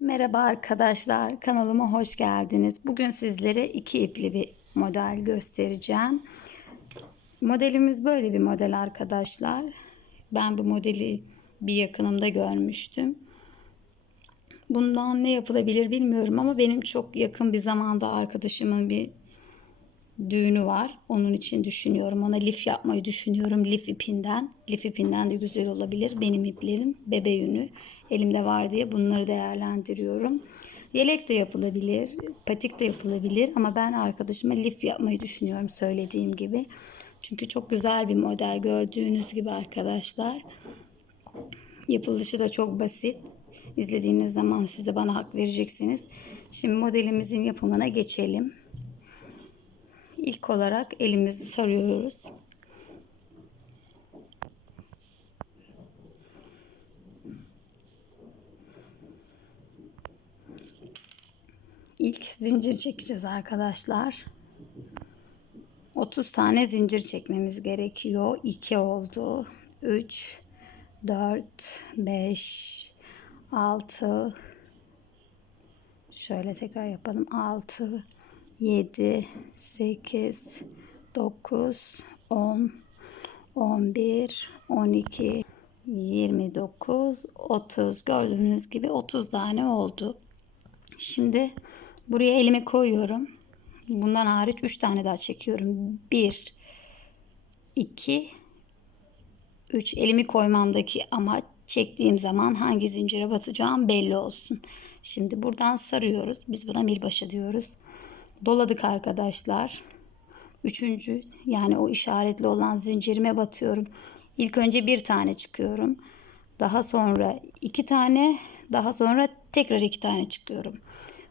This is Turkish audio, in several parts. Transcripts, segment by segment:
Merhaba arkadaşlar, kanalıma hoş geldiniz. Bugün sizlere iki ipli bir model göstereceğim. Modelimiz böyle bir model arkadaşlar. Ben bu modeli bir yakınımda görmüştüm. Bundan ne yapılabilir bilmiyorum ama benim çok yakın bir zamanda arkadaşımın bir düğünü var. Onun için düşünüyorum. Ona lif yapmayı düşünüyorum. Lif ipinden. Lif ipinden de güzel olabilir. Benim iplerim bebe yünü. Elimde var diye bunları değerlendiriyorum. Yelek de yapılabilir. Patik de yapılabilir. Ama ben arkadaşıma lif yapmayı düşünüyorum söylediğim gibi. Çünkü çok güzel bir model gördüğünüz gibi arkadaşlar. Yapılışı da çok basit. İzlediğiniz zaman siz de bana hak vereceksiniz. Şimdi modelimizin yapımına geçelim. İlk olarak elimizi sarıyoruz. İlk zincir çekeceğiz arkadaşlar. 30 tane zincir çekmemiz gerekiyor. 2 oldu. 3 4 5 6 Şöyle tekrar yapalım. 6 7 8 9 10 11 12 29 30 gördüğünüz gibi 30 tane oldu. Şimdi buraya elimi koyuyorum. Bundan hariç 3 tane daha çekiyorum. 1 2 3 elimi koymamdaki amaç çektiğim zaman hangi zincire batacağım belli olsun. Şimdi buradan sarıyoruz. Biz buna bir başa diyoruz. Doladık arkadaşlar. Üçüncü yani o işaretli olan zincirime batıyorum. İlk önce bir tane çıkıyorum. Daha sonra iki tane, daha sonra tekrar iki tane çıkıyorum.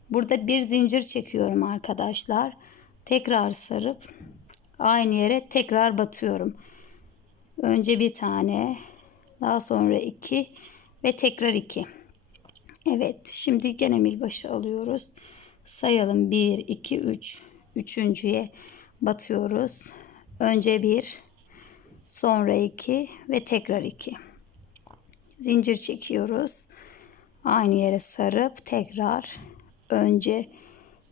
Burada bir zincir çekiyorum arkadaşlar. Tekrar sarıp aynı yere tekrar batıyorum. Önce bir tane, daha sonra iki ve tekrar iki. Evet, şimdi gene milbaşı alıyoruz. Sayalım 1, 2, 3. Üçüncüye batıyoruz. Önce 1, sonra 2 ve tekrar 2. Zincir çekiyoruz. Aynı yere sarıp tekrar önce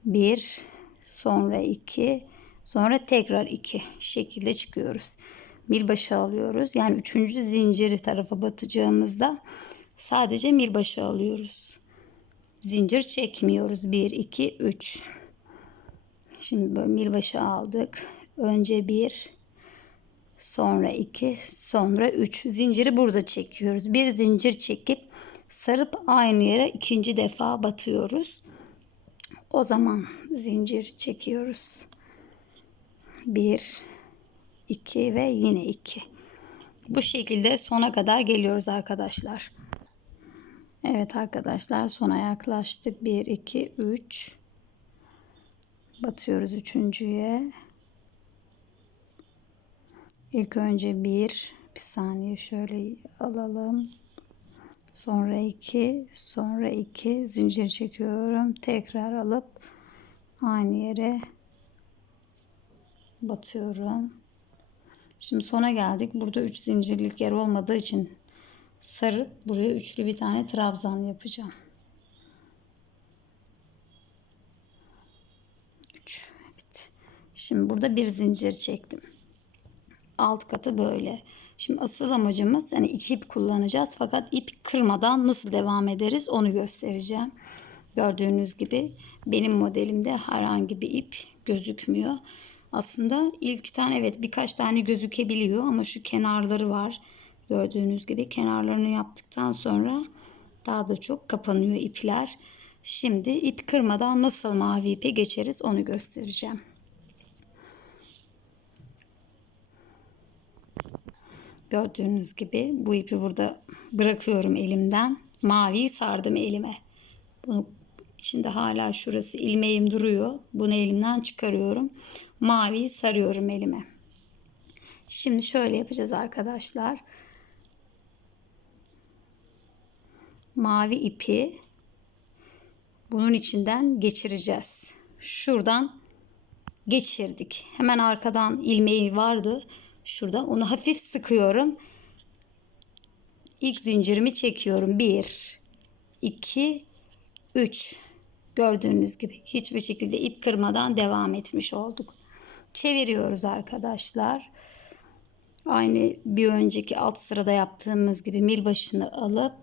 1, sonra 2, sonra tekrar 2 şekilde çıkıyoruz. Milbaşı alıyoruz. Yani üçüncü zinciri tarafa batacağımızda sadece milbaşı alıyoruz zincir çekmiyoruz. 1, 2, 3. Şimdi böyle milbaşı aldık. Önce 1, sonra 2, sonra 3. Zinciri burada çekiyoruz. Bir zincir çekip sarıp aynı yere ikinci defa batıyoruz. O zaman zincir çekiyoruz. 1, 2 ve yine 2. Bu şekilde sona kadar geliyoruz arkadaşlar. Evet arkadaşlar sona yaklaştık. 1, 2, 3. Batıyoruz üçüncüye. İlk önce 1. Bir saniye şöyle alalım. Sonra 2. Sonra 2. Zincir çekiyorum. Tekrar alıp aynı yere batıyorum. Şimdi sona geldik. Burada 3 zincirlik yer olmadığı için sarıp buraya üçlü bir tane trabzan yapacağım. 3 evet. Şimdi burada bir zincir çektim. Alt katı böyle. Şimdi asıl amacımız yani iki ip kullanacağız fakat ip kırmadan nasıl devam ederiz onu göstereceğim. Gördüğünüz gibi benim modelimde herhangi bir ip gözükmüyor. Aslında ilk tane evet birkaç tane gözükebiliyor ama şu kenarları var. Gördüğünüz gibi kenarlarını yaptıktan sonra daha da çok kapanıyor ipler. Şimdi ip kırmadan nasıl mavi ipe geçeriz onu göstereceğim. Gördüğünüz gibi bu ipi burada bırakıyorum elimden. Maviyi sardım elime. Bunu içinde hala şurası ilmeğim duruyor. Bunu elimden çıkarıyorum. Maviyi sarıyorum elime. Şimdi şöyle yapacağız arkadaşlar. mavi ipi bunun içinden geçireceğiz. Şuradan geçirdik. Hemen arkadan ilmeği vardı. Şurada onu hafif sıkıyorum. İlk zincirimi çekiyorum. 1 2 3. Gördüğünüz gibi hiçbir şekilde ip kırmadan devam etmiş olduk. Çeviriyoruz arkadaşlar. Aynı bir önceki alt sırada yaptığımız gibi mil başını alıp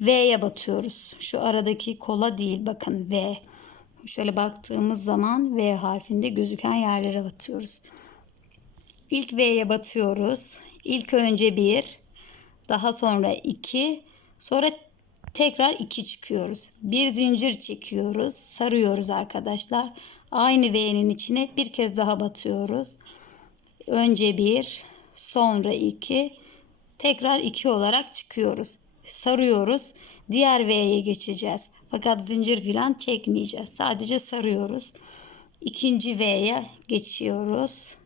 V'ye batıyoruz. Şu aradaki kola değil bakın V. Şöyle baktığımız zaman V harfinde gözüken yerlere batıyoruz. İlk V'ye batıyoruz. İlk önce bir, daha sonra iki, sonra tekrar iki çıkıyoruz. Bir zincir çekiyoruz, sarıyoruz arkadaşlar. Aynı V'nin içine bir kez daha batıyoruz. Önce bir, sonra iki, tekrar iki olarak çıkıyoruz. Sarıyoruz. Diğer V'ye geçeceğiz. Fakat zincir filan çekmeyeceğiz. Sadece sarıyoruz. İkinci V'ye geçiyoruz.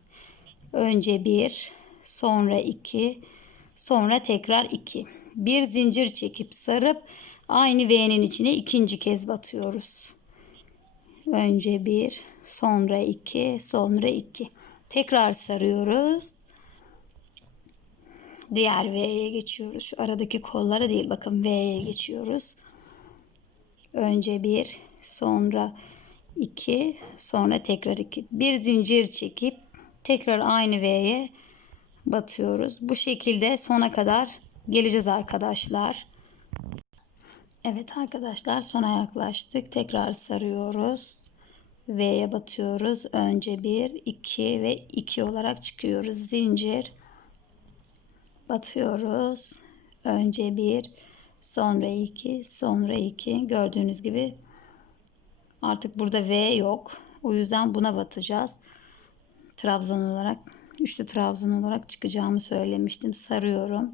Önce bir, sonra iki, sonra tekrar iki. Bir zincir çekip sarıp aynı V'nin içine ikinci kez batıyoruz. Önce bir, sonra iki, sonra iki. Tekrar sarıyoruz. Diğer V'ye geçiyoruz. Şu aradaki kollara değil bakın V'ye geçiyoruz. Önce bir, sonra iki, sonra tekrar iki. Bir zincir çekip tekrar aynı V'ye batıyoruz. Bu şekilde sona kadar geleceğiz arkadaşlar. Evet arkadaşlar sona yaklaştık. Tekrar sarıyoruz. V'ye batıyoruz. Önce 1, 2 ve 2 olarak çıkıyoruz. Zincir batıyoruz. Önce 1, sonra 2, sonra 2. Gördüğünüz gibi artık burada V yok. O yüzden buna batacağız. Trabzan olarak, üçlü trabzan olarak çıkacağımı söylemiştim. Sarıyorum.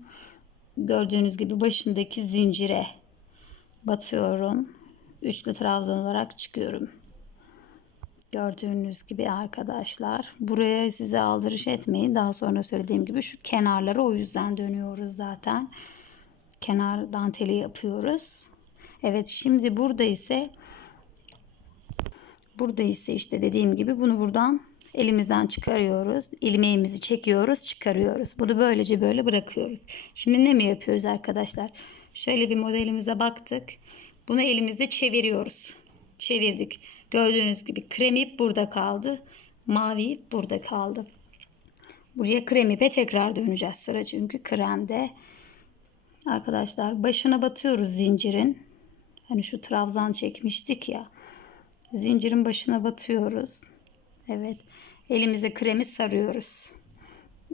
Gördüğünüz gibi başındaki zincire batıyorum. Üçlü trabzan olarak çıkıyorum. Gördüğünüz gibi arkadaşlar. Buraya size aldırış etmeyin. Daha sonra söylediğim gibi şu kenarları o yüzden dönüyoruz zaten. Kenar danteli yapıyoruz. Evet şimdi burada ise burada ise işte dediğim gibi bunu buradan elimizden çıkarıyoruz. ilmeğimizi çekiyoruz, çıkarıyoruz. Bunu böylece böyle bırakıyoruz. Şimdi ne mi yapıyoruz arkadaşlar? Şöyle bir modelimize baktık. Bunu elimizde çeviriyoruz. Çevirdik. Gördüğünüz gibi krem ip burada kaldı. Mavi burada kaldı. Buraya krem ipe tekrar döneceğiz sıra çünkü kremde. Arkadaşlar başına batıyoruz zincirin. Hani şu trabzan çekmiştik ya. Zincirin başına batıyoruz. Evet. Elimize kremi sarıyoruz.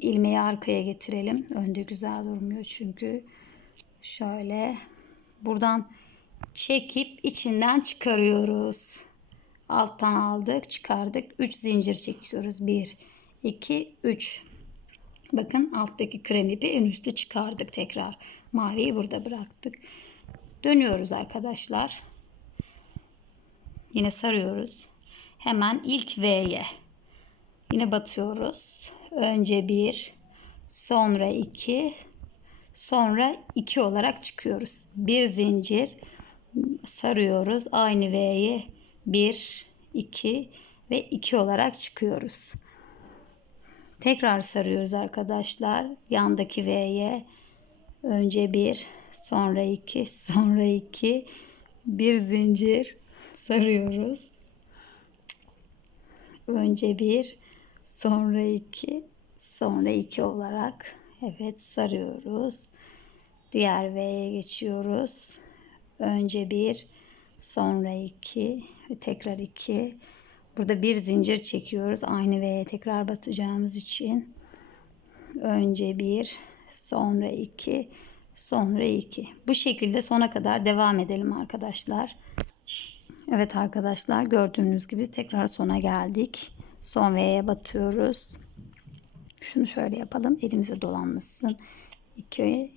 İlmeği arkaya getirelim. Önde güzel durmuyor çünkü. Şöyle buradan çekip içinden çıkarıyoruz. Alttan aldık, çıkardık. 3 zincir çekiyoruz. 1 2 3. Bakın alttaki krem ipi en üstte çıkardık tekrar. Maviyi burada bıraktık. Dönüyoruz arkadaşlar. Yine sarıyoruz. Hemen ilk V'ye. Yine batıyoruz. Önce 1, sonra 2, sonra 2 olarak çıkıyoruz. Bir zincir sarıyoruz. Aynı V'ye 1, 2 ve 2 olarak çıkıyoruz. Tekrar sarıyoruz arkadaşlar. Yandaki V'ye önce 1, sonra 2, sonra 2 bir zincir sarıyoruz. Önce 1, sonra 2, sonra 2 olarak evet sarıyoruz. Diğer V'ye geçiyoruz. Önce 1, sonra 2 ve tekrar 2. Burada bir zincir çekiyoruz. Aynı V'ye tekrar batacağımız için. Önce 1, sonra 2, sonra 2. Bu şekilde sona kadar devam edelim arkadaşlar. Evet arkadaşlar gördüğünüz gibi tekrar sona geldik. Son V'ye batıyoruz. Şunu şöyle yapalım. Elimize dolanmasın. 2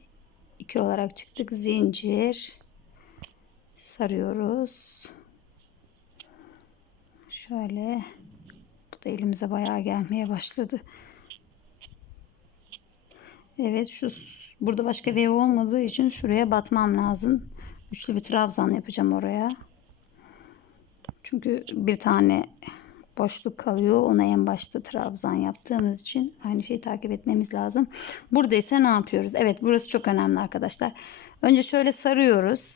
2 olarak çıktık. Zincir sarıyoruz. Şöyle bu da elimize bayağı gelmeye başladı. Evet şu burada başka V olmadığı için şuraya batmam lazım. Üçlü bir trabzan yapacağım oraya. Çünkü bir tane boşluk kalıyor. Ona en başta trabzan yaptığımız için aynı şeyi takip etmemiz lazım. Burada ise ne yapıyoruz? Evet burası çok önemli arkadaşlar. Önce şöyle sarıyoruz.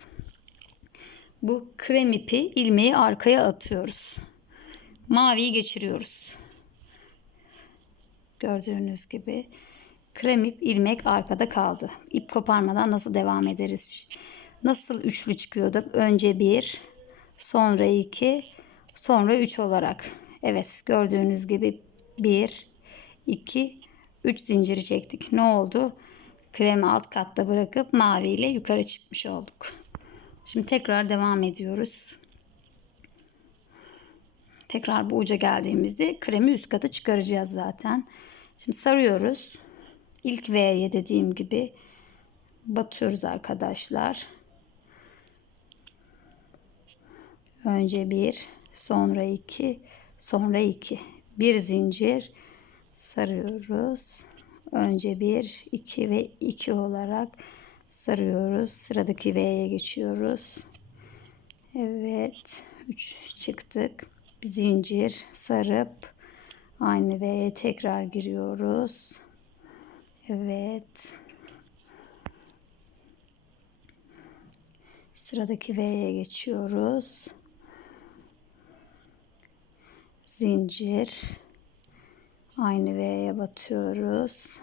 Bu krem ipi ilmeği arkaya atıyoruz. Maviyi geçiriyoruz. Gördüğünüz gibi krem ip ilmek arkada kaldı. İp koparmadan nasıl devam ederiz? Nasıl üçlü çıkıyorduk? Önce bir, sonra iki, sonra üç olarak. Evet gördüğünüz gibi bir, iki, üç zinciri çektik. Ne oldu? Kremi alt katta bırakıp maviyle yukarı çıkmış olduk. Şimdi tekrar devam ediyoruz. Tekrar bu uca geldiğimizde kremi üst kata çıkaracağız zaten. Şimdi sarıyoruz. İlk V'ye dediğim gibi batıyoruz arkadaşlar. Önce bir, sonra iki, sonra iki. Bir zincir sarıyoruz. Önce bir, iki ve iki olarak sarıyoruz. Sıradaki V'ye geçiyoruz. Evet. Üç çıktık. Bir zincir sarıp aynı V'ye tekrar giriyoruz. Evet. Sıradaki V'ye geçiyoruz. Zincir. Aynı V'ye batıyoruz.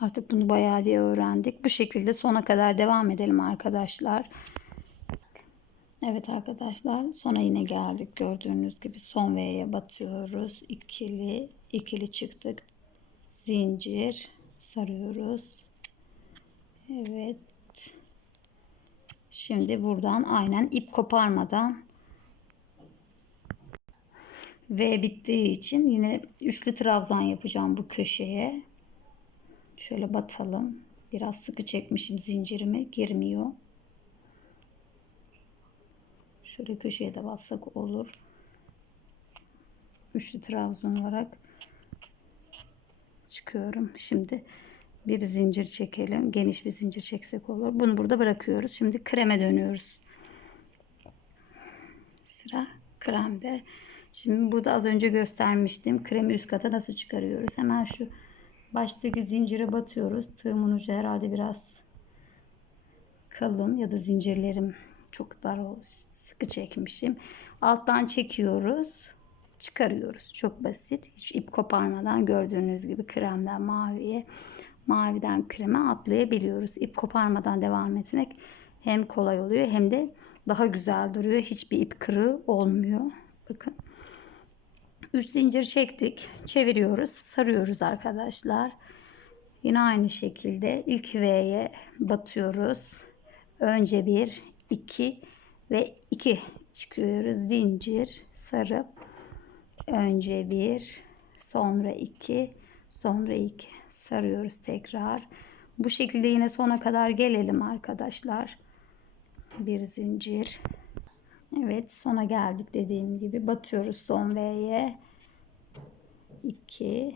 Artık bunu bayağı bir öğrendik. Bu şekilde sona kadar devam edelim arkadaşlar. Evet arkadaşlar sona yine geldik. Gördüğünüz gibi son V'ye batıyoruz. İkili, ikili çıktık. Zincir sarıyoruz. Evet. Şimdi buradan aynen ip koparmadan V bittiği için yine üçlü trabzan yapacağım bu köşeye. Şöyle batalım. Biraz sıkı çekmişim zincirimi. Girmiyor. Şöyle köşeye de bassak olur. Üçlü trabzan olarak çıkıyorum. Şimdi bir zincir çekelim. Geniş bir zincir çeksek olur. Bunu burada bırakıyoruz. Şimdi kreme dönüyoruz. Sıra kremde. Şimdi burada az önce göstermiştim. Kremi üst kata nasıl çıkarıyoruz? Hemen şu baştaki zincire batıyoruz. Tığımın ucu herhalde biraz kalın ya da zincirlerim çok dar olmuş. Sıkı çekmişim. Alttan çekiyoruz. Çıkarıyoruz. Çok basit. Hiç ip koparmadan gördüğünüz gibi kremden maviye, maviden kreme atlayabiliyoruz. İp koparmadan devam etmek hem kolay oluyor hem de daha güzel duruyor. Hiçbir ip kırığı olmuyor. Bakın. 3 zincir çektik. Çeviriyoruz. Sarıyoruz arkadaşlar. Yine aynı şekilde ilk V'ye batıyoruz. Önce bir, iki ve iki çıkıyoruz. Zincir sarıp önce bir, sonra iki, sonra iki sarıyoruz tekrar. Bu şekilde yine sona kadar gelelim arkadaşlar. Bir zincir. Evet sona geldik dediğim gibi batıyoruz son V'ye. 2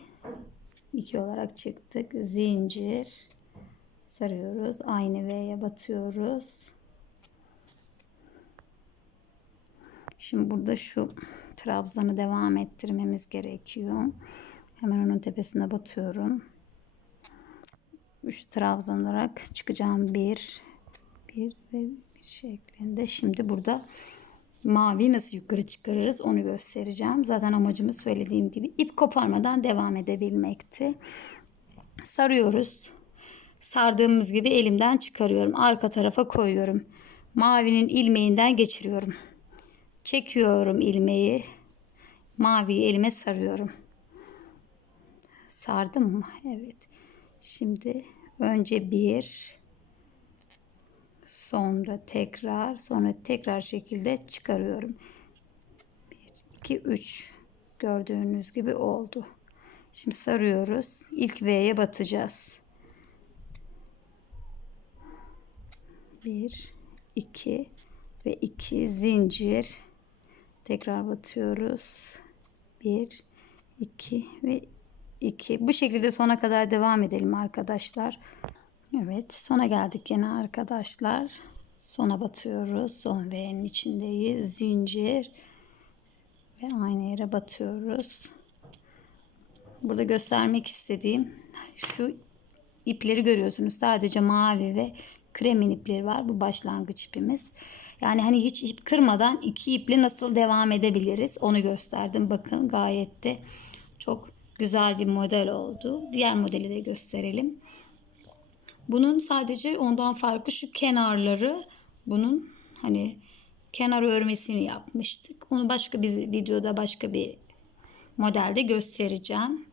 2 olarak çıktık. Zincir sarıyoruz. Aynı V'ye batıyoruz. Şimdi burada şu trabzanı devam ettirmemiz gerekiyor. Hemen onun tepesine batıyorum. 3 trabzan olarak çıkacağım. 1 1 ve 1 şeklinde. Şimdi burada mavi nasıl yukarı çıkarırız onu göstereceğim. Zaten amacımız söylediğim gibi ip koparmadan devam edebilmekti. Sarıyoruz. Sardığımız gibi elimden çıkarıyorum. Arka tarafa koyuyorum. Mavinin ilmeğinden geçiriyorum. Çekiyorum ilmeği. Maviyi elime sarıyorum. Sardım mı? Evet. Şimdi önce bir sonra tekrar sonra tekrar şekilde çıkarıyorum. 1 2 3 gördüğünüz gibi oldu. Şimdi sarıyoruz. İlk V'ye batacağız. 1 2 ve 2 zincir tekrar batıyoruz. 1 2 ve 2 bu şekilde sona kadar devam edelim arkadaşlar. Evet sona geldik yine arkadaşlar. Sona batıyoruz. Son V'nin içindeyiz. Zincir ve aynı yere batıyoruz. Burada göstermek istediğim şu ipleri görüyorsunuz. Sadece mavi ve kremin ipleri var. Bu başlangıç ipimiz. Yani hani hiç ip kırmadan iki iple nasıl devam edebiliriz onu gösterdim. Bakın gayet de çok güzel bir model oldu. Diğer modeli de gösterelim. Bunun sadece ondan farkı şu kenarları bunun hani kenar örmesini yapmıştık. Onu başka bir videoda başka bir modelde göstereceğim.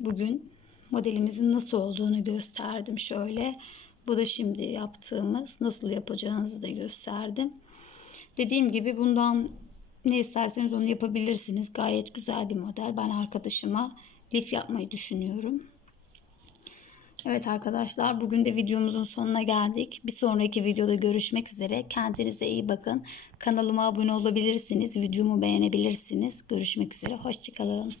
Bugün modelimizin nasıl olduğunu gösterdim şöyle. Bu da şimdi yaptığımız nasıl yapacağınızı da gösterdim. Dediğim gibi bundan ne isterseniz onu yapabilirsiniz. Gayet güzel bir model. Ben arkadaşıma lif yapmayı düşünüyorum. Evet arkadaşlar bugün de videomuzun sonuna geldik. Bir sonraki videoda görüşmek üzere. Kendinize iyi bakın. Kanalıma abone olabilirsiniz. Videomu beğenebilirsiniz. Görüşmek üzere. Hoşçakalın.